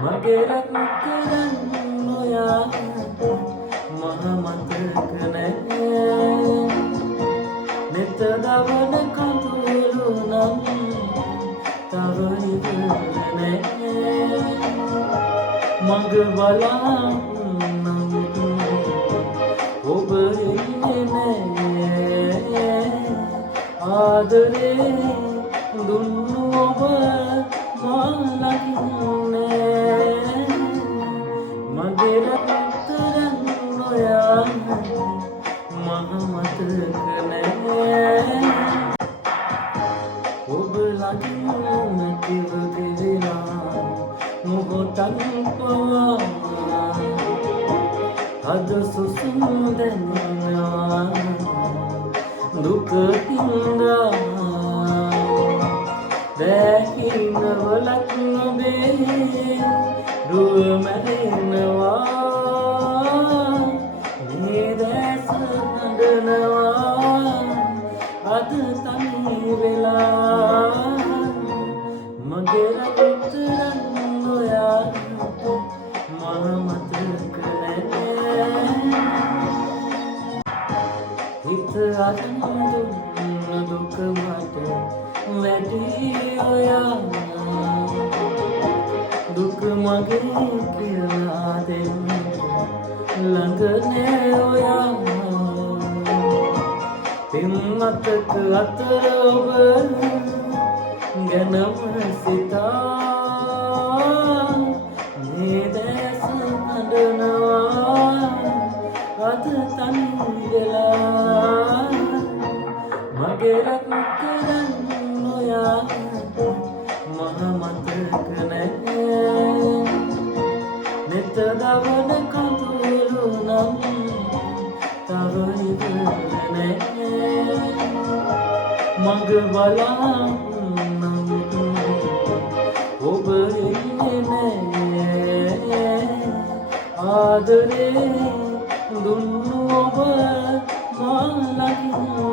මගේ රත්තරන් ඔයා මහ මතක නැහැ නෙත දවන කඳුළු නම් තව ඉවර නැහැ මග බලා නම් ඔබ ඉන්නේ නැහැ ආදරේ දුන්නු ඔබ මා ලඟින්නේ මගේ රත්තරන් ඔයා මහ මතක නැහැ ඔබ ළඟින් නැතිව ගෙවෙනා මොහොතක් පවා අද සුසුම් දැනෙනවා දුක හින්දා දැහිනවලක් නොබේ දුව මැරෙනවා මේ දැස හඬනවා අද තනි වෙලා මගේ රත්තරන් ඔයා මහ මතක නැහැ හිත අරන් දුන්න දුක මට වැඩි ඔයා දුක මගේ කියලා දෙන්න ළඟ නෑ ඔයා පින්වතක අතර ඔබ ගැනම සිතා මේ දැස හඬනවා අද තනි වෙලා මගේ රත්තරන් ඔයා මහ මතක නැහැ නෙත දවන කඳුළු නම් තව ඉවර නැහැ මග බලා නම් ඔබ ඉන්නේ නැහැ ආදරේ දුන්නු ඔබ මා ළඟින්